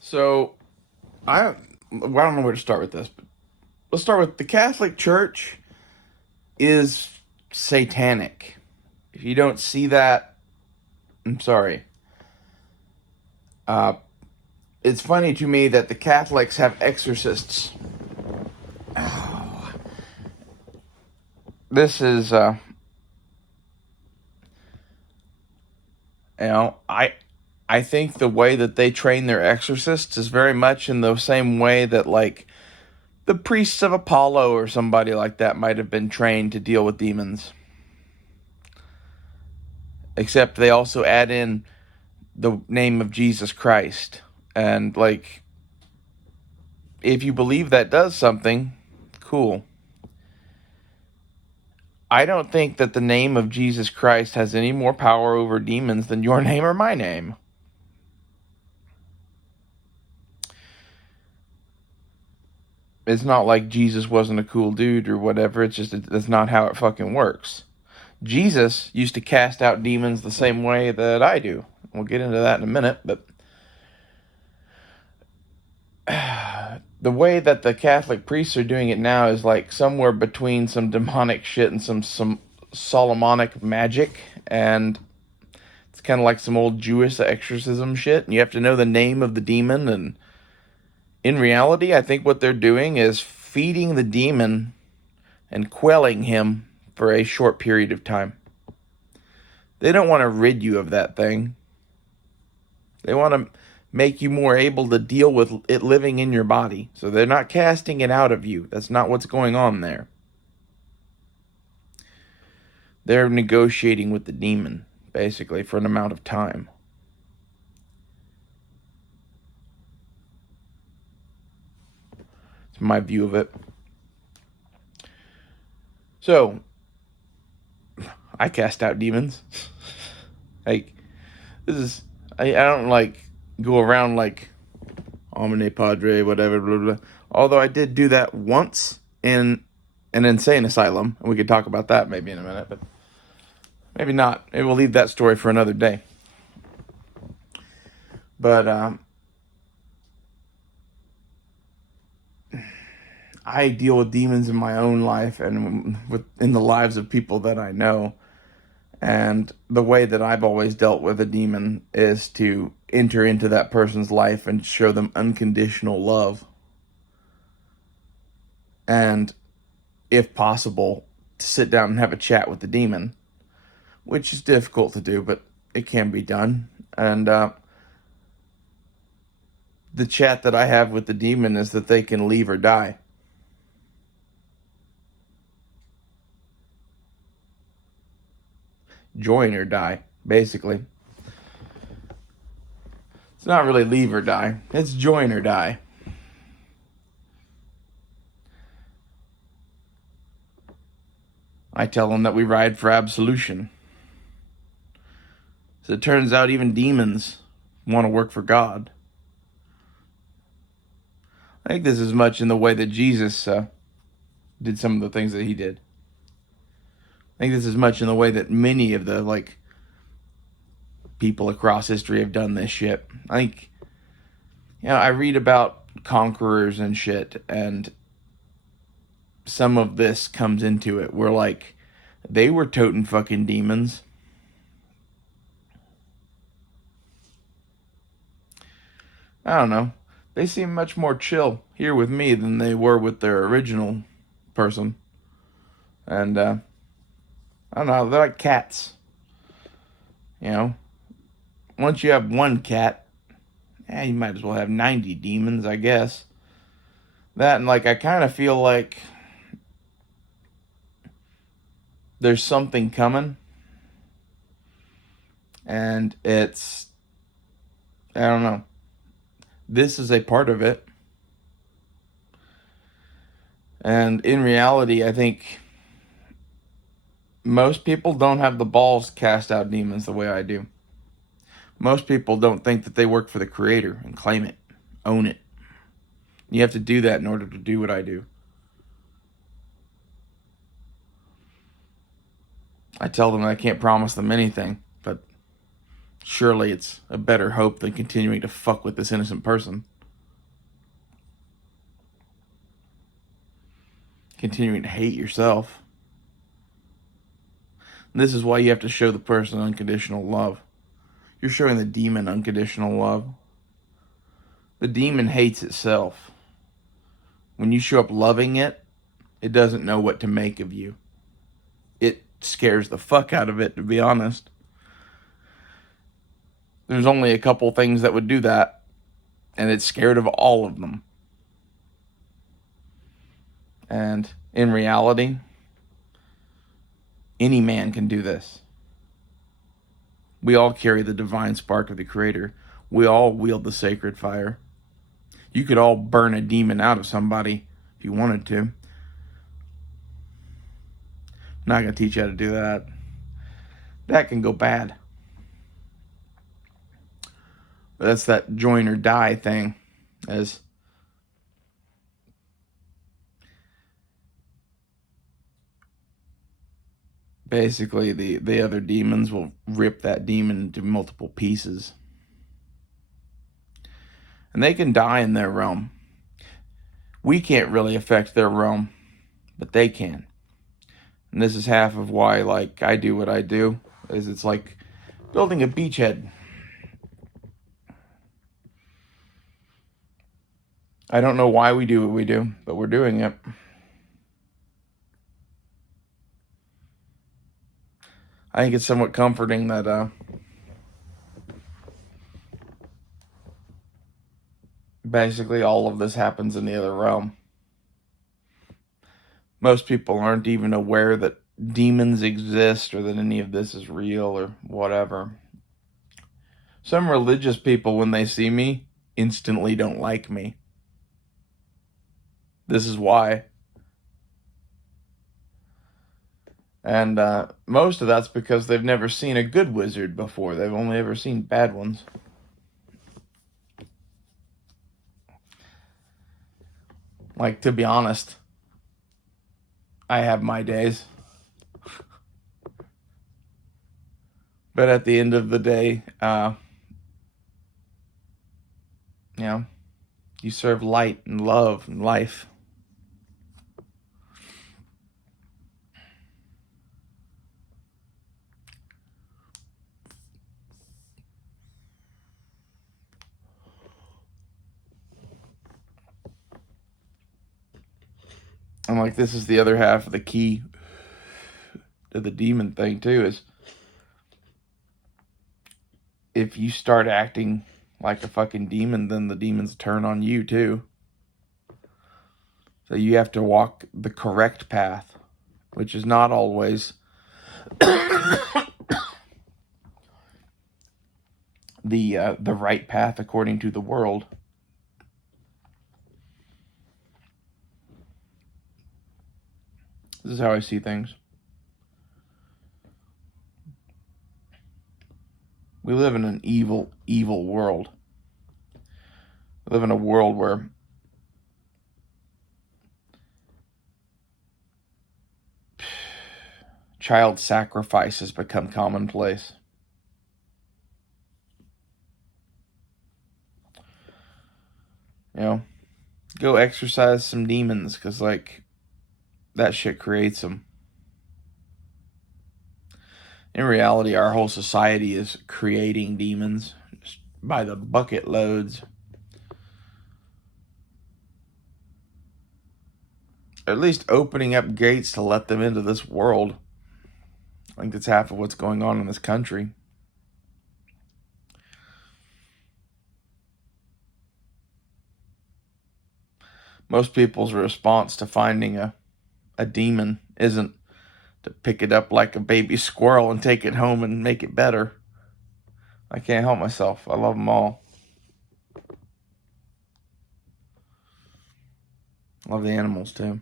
So well, I don't know where to start with this, but let's start with the Catholic Church is satanic. If you don't see that, I'm sorry. Uh, it's funny to me that the Catholics have exorcists. This is, you know, I think the way that they train their exorcists is very much in the same way that like the priests of Apollo or somebody like that might have been trained to deal with demons. Except they also add in the name of Jesus Christ. And, like, if you believe that does something, cool. I don't think that the name of Jesus Christ has any more power over demons than your name or my name. It's not like Jesus wasn't a cool dude or whatever. It's just that's not how it fucking works. Jesus used to cast out demons the same way that I do. We'll get into that in a minute, but the way that the Catholic priests are doing it now is like somewhere between some demonic shit and some Solomonic magic, and it's kind of like some old Jewish exorcism shit. And you have to know the name of the demon, and in reality, I think what they're doing is feeding the demon and quelling him for a short period of time. They don't want to rid you of that thing. They want to make you more able to deal with it living in your body. So they're not casting it out of you. That's not what's going on there. They're negotiating with the demon, basically, for an amount of time. It's my view of it. So, I cast out demons. Like, this is, I don't like go around like Omne Padre, whatever, blah, blah. Although I did do that once in an insane asylum, and we could talk about that maybe in a minute, but maybe not. Maybe we'll leave that story for another day. But I deal with demons in my own life and in the lives of people that I know. And the way that I've always dealt with a demon is to enter into that person's life and show them unconditional love. And if possible, to sit down and have a chat with the demon, which is difficult to do, but it can be done. And the chat that I have with the demon is that they can leave or die. Join or die, basically. It's not really leave or die, it's join or die. I tell them that we ride for absolution. So it turns out even demons want to work for God. I think this is much in the way that Jesus did some of the things that he did. I think this is much in the way that many of the like people across history have done this shit. I think, I read about conquerors and shit, and some of this comes into it where like they were toting fucking demons. I don't know. They seem much more chill here with me than they were with their original person. And I don't know, they're like cats. You know, once you have one cat, you might as well have 90 demons, I guess. That and like I kind of feel like there's something coming, and I don't know. This is a part of it. And in reality, I think most people don't have the balls to cast out demons the way I do. Most people don't think that they work for the creator and claim it, own it. You have to do that in order to do what I do. I tell them I can't promise them anything, but Surely it's a better hope than continuing to fuck with this innocent person. Continuing to hate yourself. And this is why you have to show the person unconditional love. You're showing the demon unconditional love. The demon hates itself. When you show up loving it, it doesn't know what to make of you. It scares the fuck out of it, to be honest. There's only a couple things that would do that, and it's scared of all of them. And in reality, any man can do this. We all carry the divine spark of the Creator. We all wield the sacred fire. You could all burn a demon out of somebody if you wanted to. I'm not going to teach you how to do that. That can go bad. But that's that join or die thing. As basically the other demons will rip that demon into multiple pieces. And they can die in their realm. We can't really affect their realm, but they can. And this is half of why, like, I do what I do, is it's like building a beachhead. I don't know why we do what we do, but we're doing it. I think it's somewhat comforting that basically all of this happens in the other realm. Most people aren't even aware that demons exist or that any of this is real or whatever. Some religious people, when they see me, instantly don't like me. This is why. And most of that's because they've never seen a good wizard before. They've only ever seen bad ones. Like, to be honest, I have my days. But at the end of the day, you serve light and love and life. And like, this is the other half of the key to the demon thing too, is if you start acting like a fucking demon, then the demons turn on you too. So you have to walk the correct path, which is not always the right path according to the world. This is how I see things. We live in an evil, evil world. We live in a world where child sacrifice has become commonplace. Go exercise some demons, because, like, that shit creates them. In reality, our whole society is creating demons just by the bucket loads. Or at least opening up gates to let them into this world. I think that's half of what's going on in this country. Most people's response to finding a demon isn't to pick it up like a baby squirrel and take it home and make it better. I can't help myself. I love them all. I love the animals too.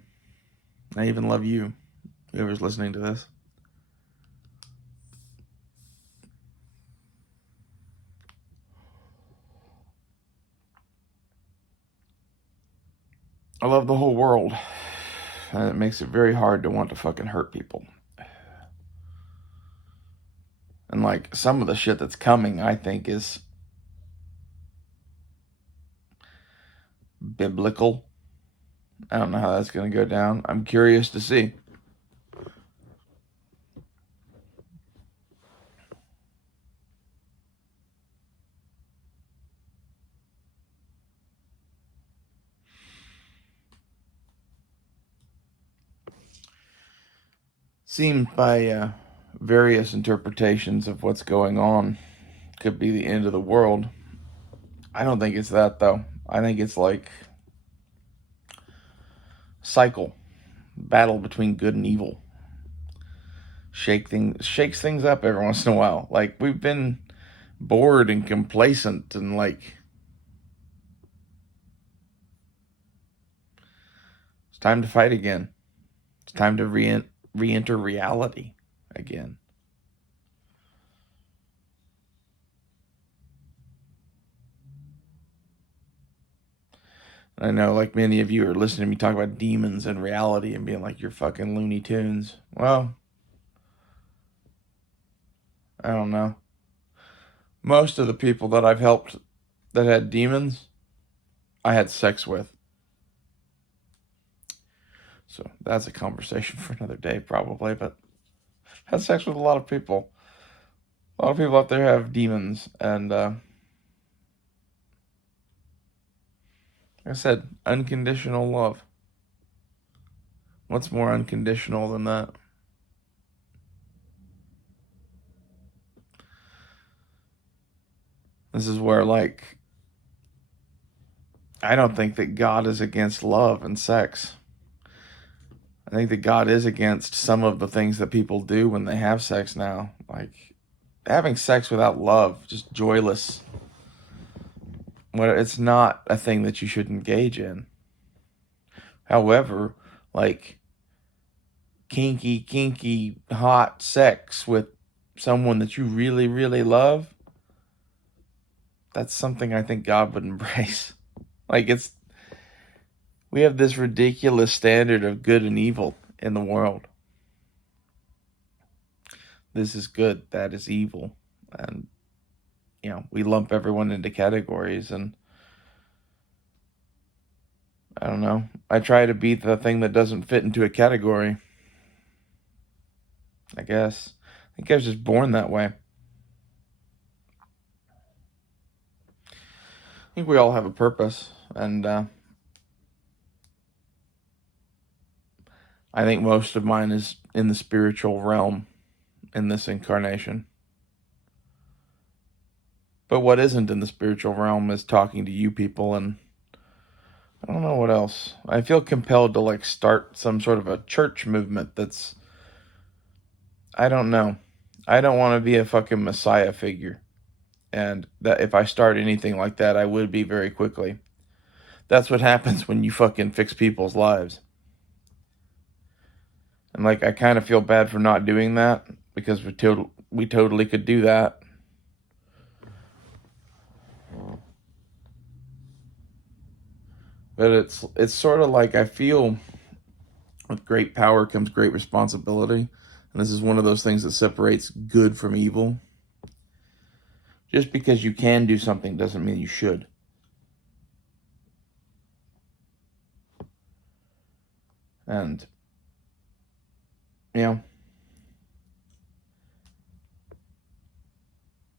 I even love you, whoever's listening to this. I love the whole world. And it makes it very hard to want to fucking hurt people. And like some of the shit that's coming, I think, is biblical. I don't know how that's going to go down. I'm curious to see. Seemed by various interpretations of what's going on could be the end of the world. I don't think it's that, though. I think it's like cycle, battle between good and evil. Shakes things up every once in a while. Like, we've been bored and complacent and like, it's time to fight again. It's time to re-enter reality again. I know, like, many of you are listening to me talk about demons and reality and being like, you're fucking Looney Tunes. Well, I don't know. Most of the people that I've helped that had demons, I had sex with. So that's a conversation for another day, probably. But I had sex with a lot of people. A lot of people out there have demons, and like I said, unconditional love. What's more unconditional than that? This is where, like, I don't think that God is against love and sex. I think that God is against some of the things that people do when they have sex now. Like, having sex without love, just joyless. It's not a thing that you should engage in. However, like, kinky, hot sex with someone that you really, really love, that's something I think God would embrace. Like, we have this ridiculous standard of good and evil in the world. This is good, that is evil. And, we lump everyone into categories, and I don't know. I try to be the thing that doesn't fit into a category. I guess. I think I was just born that way. I think we all have a purpose, and I think most of mine is in the spiritual realm in this incarnation. But what isn't in the spiritual realm is talking to you people, and I don't know what else. I feel compelled to like start some sort of a church movement that's, I don't know. I don't want to be a fucking messiah figure. And that if I start anything like that, I would be very quickly. That's what happens when you fucking fix people's lives. And like, I kind of feel bad for not doing that because we totally could do that. But it's sort of like, I feel with great power comes great responsibility. And this is one of those things that separates good from evil. Just because you can do something doesn't mean you should. And,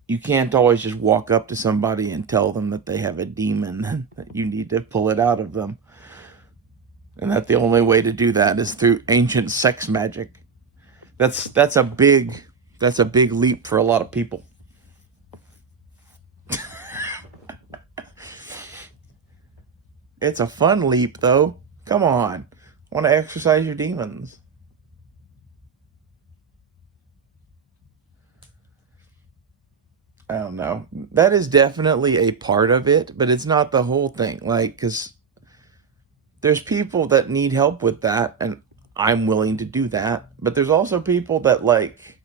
you can't always just walk up to somebody and tell them that they have a demon, that you need to pull it out of them. And that the only way to do that is through ancient sex magic. That's a big leap for a lot of people. It's a fun leap, though. Come on. I want to exercise your demons. I don't know. That is definitely a part of it, but it's not the whole thing. Like, because there's people that need help with that, and I'm willing to do that. But there's also people that, like,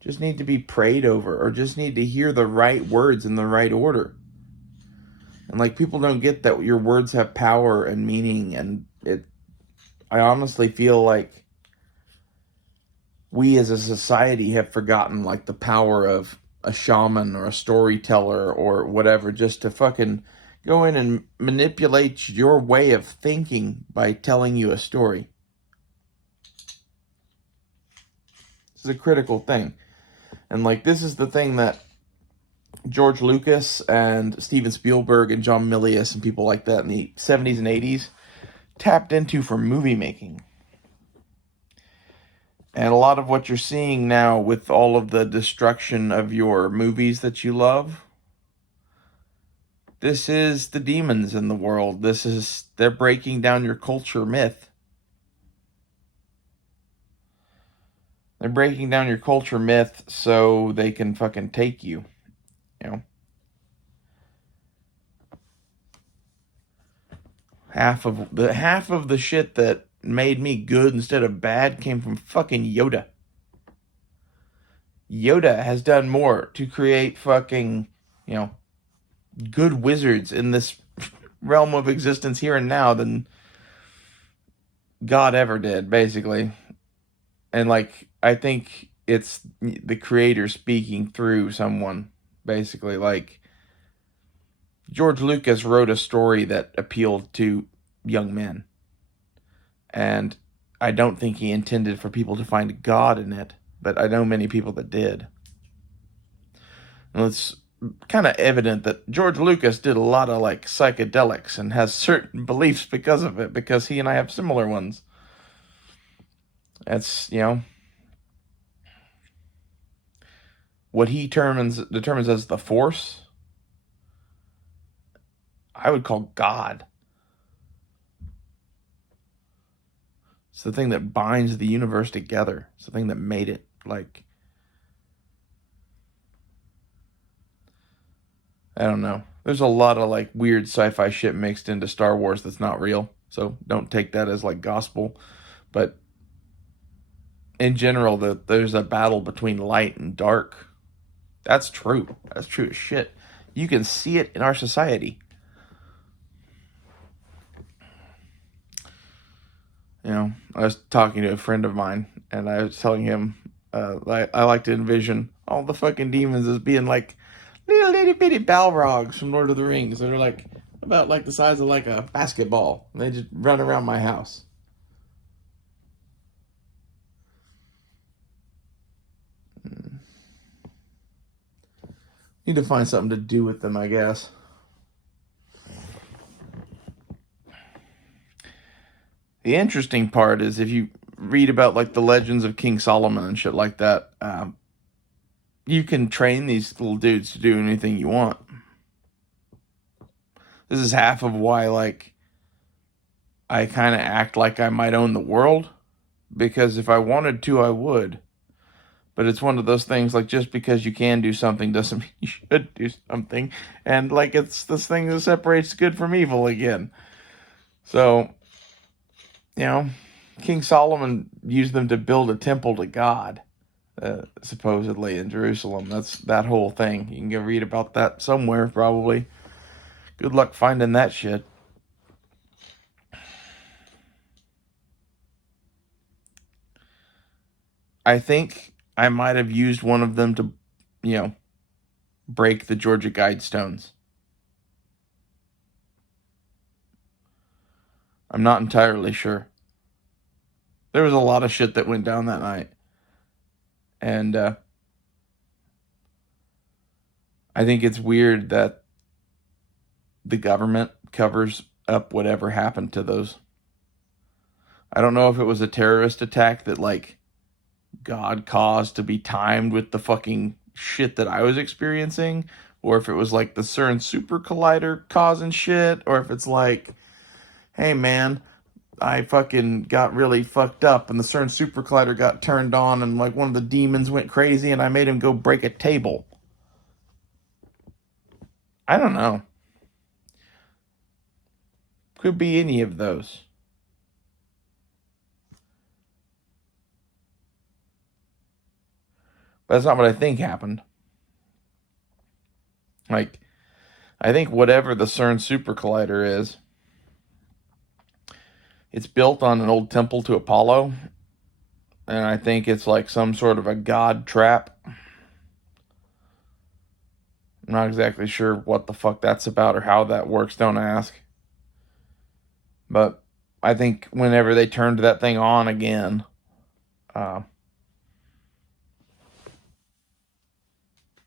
just need to be prayed over or just need to hear the right words in the right order. And, like, people don't get that your words have power and meaning, and I honestly feel like we as a society have forgotten like the power of a shaman or a storyteller or whatever, just to fucking go in and manipulate your way of thinking by telling you a story. This is a critical thing. And like, this is the thing that George Lucas and Steven Spielberg and John Milius and people like that in the 70s and 80s tapped into for movie making. And a lot of what you're seeing now with all of the destruction of your movies that you love, this is the demons in the world. They're breaking down your culture myth. They're breaking down your culture myth so they can fucking take you. You know? Half of the shit that made me good instead of bad came from fucking Yoda. Yoda has done more to create fucking, good wizards in this realm of existence here and now than God ever did, basically. And like, I think it's the creator speaking through someone, basically. Like, George Lucas wrote a story that appealed to young men. And I don't think he intended for people to find God in it, but I know many people that did. And it's kind of evident that George Lucas did a lot of like psychedelics and has certain beliefs because of it, because he and I have similar ones. That's, what he determines as the force, I would call God. It's the thing that binds the universe together. It's the thing that made it. Like, I don't know. There's a lot of like weird sci-fi shit mixed into Star Wars that's not real. So don't take that as like gospel. But in general, there's a battle between light and dark. That's true. That's true as shit. You can see it in our society. I was talking to a friend of mine, and I was telling him I like to envision all the fucking demons as being like little itty bitty Balrogs from Lord of the Rings that are like about like the size of like a basketball. And they just run around my house. Need to find something to do with them, I guess. The interesting part is if you read about like the legends of King Solomon and shit like that, you can train these little dudes to do anything you want. This is half of why like I kind of act like I might own the world, because if I wanted to, I would. But it's one of those things like, just because you can do something doesn't mean you should do something. And like, it's this thing that separates good from evil again. So, King Solomon used them to build a temple to God, supposedly in Jerusalem. That's that whole thing. You can go read about that somewhere, probably. Good luck finding that shit. I think I might have used one of them to, break the Georgia Guidestones. I'm not entirely sure. There was a lot of shit that went down that night. And I think it's weird that the government covers up whatever happened to those. I don't know if it was a terrorist attack that, like, God caused to be timed with the fucking shit that I was experiencing, or if it was like the CERN super collider causing shit, or if it's like, hey man, I fucking got really fucked up and the CERN super collider got turned on and like one of the demons went crazy and I made him go break a table. I don't know. Could be any of those. But that's not what I think happened. Like, I think whatever the CERN super collider is, it's built on an old temple to Apollo. and I think it's like some sort of a god trap. I'm not exactly sure what the fuck that's about or how that works, don't ask. But I think whenever they turned that thing on again, uh,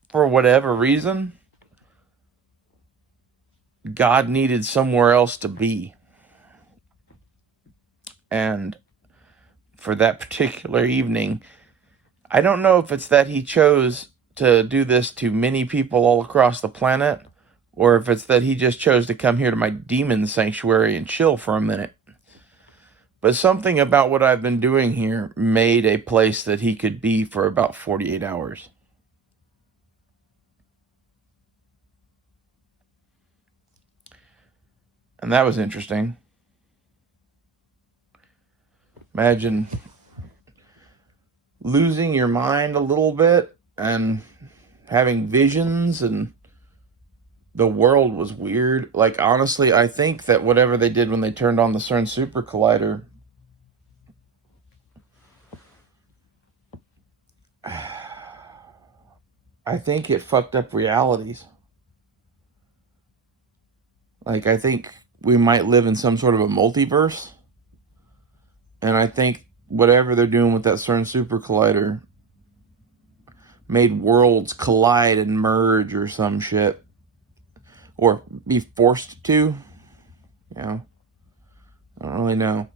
for whatever reason, God needed somewhere else to be. And for that particular evening, I don't know if it's that he chose to do this to many people all across the planet, or if it's that he just chose to come here to my demon sanctuary and chill for a minute. But something about what I've been doing here made a place that he could be for about 48 hours. And that was interesting. Imagine losing your mind a little bit and having visions, and the world was weird. Like, honestly, I think that whatever they did when they turned on the CERN Super Collider, I think it fucked up realities. Like, I think we might live in some sort of a multiverse. And I think whatever they're doing with that CERN Super Collider made worlds collide and merge or some shit. Or be forced to. You know, I don't really know.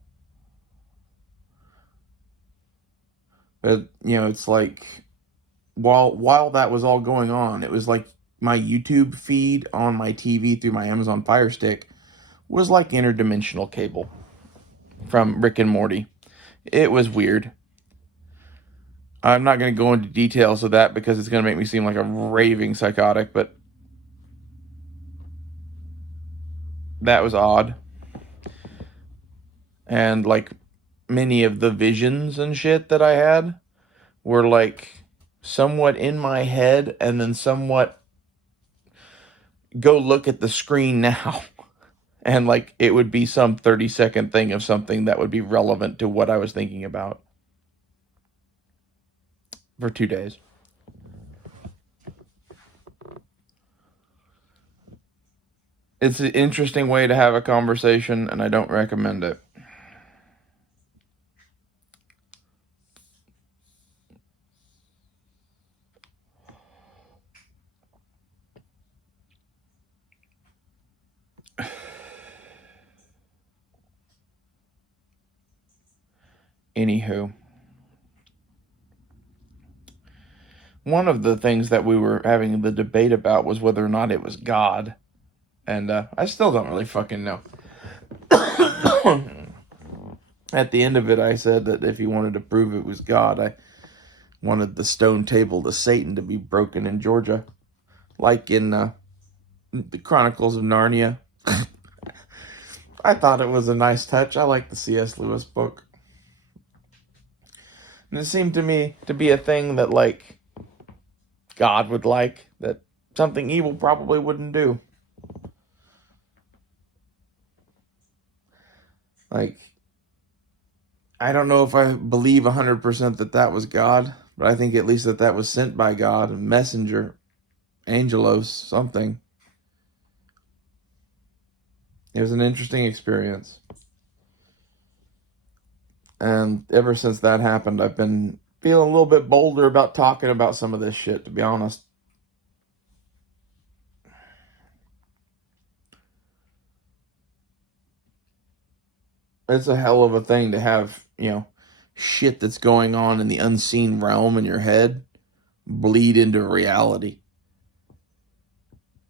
But, you know, it's like, while that was all going on, it was like my YouTube feed on my TV through my Amazon Fire Stick was like interdimensional cable from Rick and Morty. It was weird. I'm not going to go into details of that because it's going to make me seem like a raving psychotic, but that was odd. And like many of the visions and shit that I had were like somewhat in my head and then somewhat go look at the screen now. And like it would be some 30-second thing of something that would be relevant to what I was thinking about for 2 days. It's an interesting way to have a conversation, and I don't recommend it. Anywho, one of the things that we were having the debate about was whether or not it was God. And I still don't really fucking know. At the end of it, I said that if he wanted to prove it was God, I wanted the stone table to Satan to be broken in Georgia. Like in the Chronicles of Narnia. I thought it was a nice touch. I like the C.S. Lewis book. And it seemed to me to be a thing that, like, God would like, that something evil probably wouldn't do. Like, I don't know if I believe 100% that that was God, but I think at least that that was sent by God, a messenger, angelos, something. It was an interesting experience. And ever since that happened, I've been feeling a little bit bolder about talking about some of this shit, to be honest. It's a hell of a thing to have, you know, shit that's going on in the unseen realm in your head bleed into reality.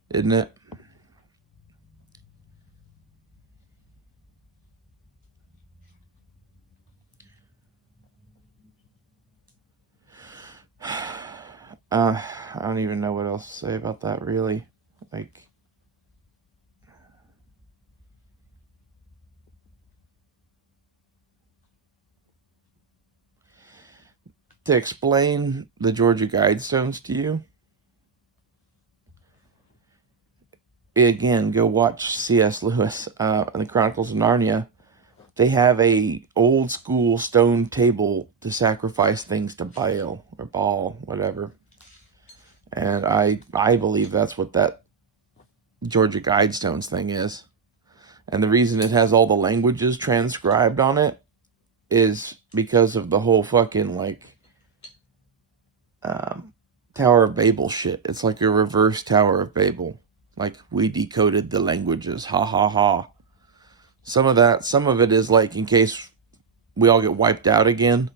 Isn't it? I don't even know what else to say about that, really. Like, to explain the Georgia Guidestones to you, again, go watch C.S. Lewis and the Chronicles of Narnia. they have a old school stone table to sacrifice things to Baal or Baal, whatever. And I believe that's what that Georgia Guidestones thing is. And the reason it has all the languages transcribed on it is because of the whole fucking, like, Tower of Babel shit. It's like a reverse Tower of Babel. Like, we decoded the languages. Ha ha ha. Some of it is like in case we all get wiped out again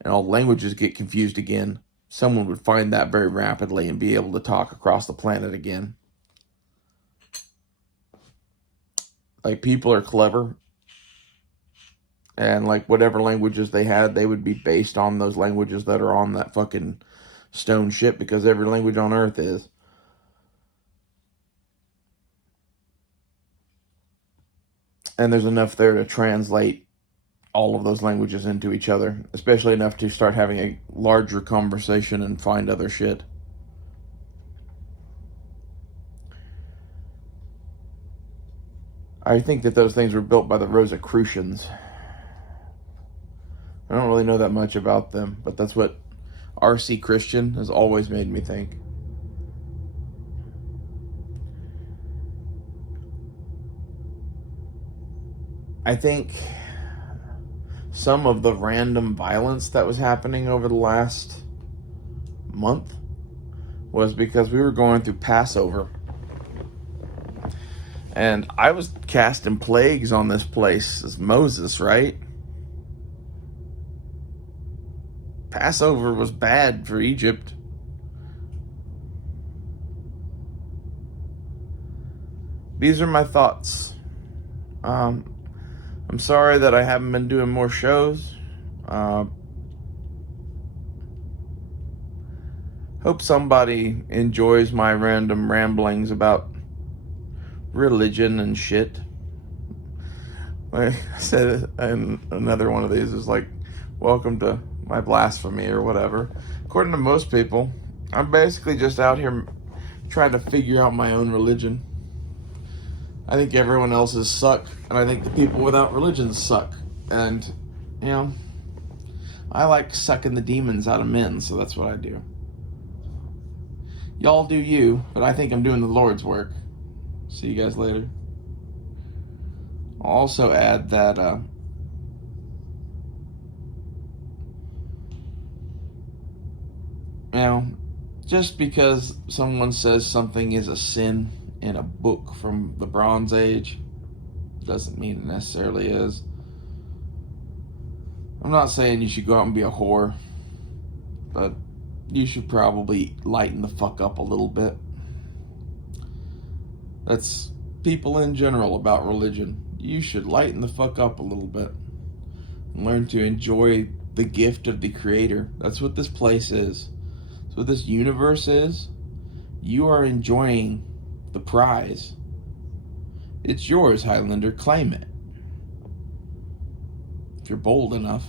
and all languages get confused again, someone would find that very rapidly and be able to talk across the planet again. Like, people are clever. And, like, whatever languages they had, they would be based on those languages that are on that fucking stone ship, because every language on Earth is. And there's enough there to translate all of those languages into each other, especially enough to start having a larger conversation and find other shit. I think that those things were built by the Rosicrucians. I don't really know that much about them, but that's what R.C. Christian has always made me think. I think some of the random violence that was happening over the last month was because we were going through Passover. And I was casting plagues on this place as Moses, right? Passover was bad for Egypt. These are my thoughts. I'm sorry that I haven't been doing more shows. Hope somebody enjoys my random ramblings about religion and shit. Like I said in another one of these, is like, welcome to my blasphemy or whatever. According to most people, I'm basically just out here trying to figure out my own religion. I think everyone else's suck, and I think the people without religion suck. And, you know, I like sucking the demons out of men, so that's what I do. Y'all do you, but I think I'm doing the Lord's work. See you guys later. I'll also add that, you know, just because someone says something is a sin in a book from the Bronze Age doesn't mean it necessarily is. I'm not saying you should go out and be a whore, but you should probably lighten the fuck up a little bit. That's people in general about religion. You should lighten the fuck up a little bit and learn to enjoy the gift of the Creator. That's what this place is. That's what this universe is. You are enjoying the prize. It's yours, Highlander. Claim it. If you're bold enough.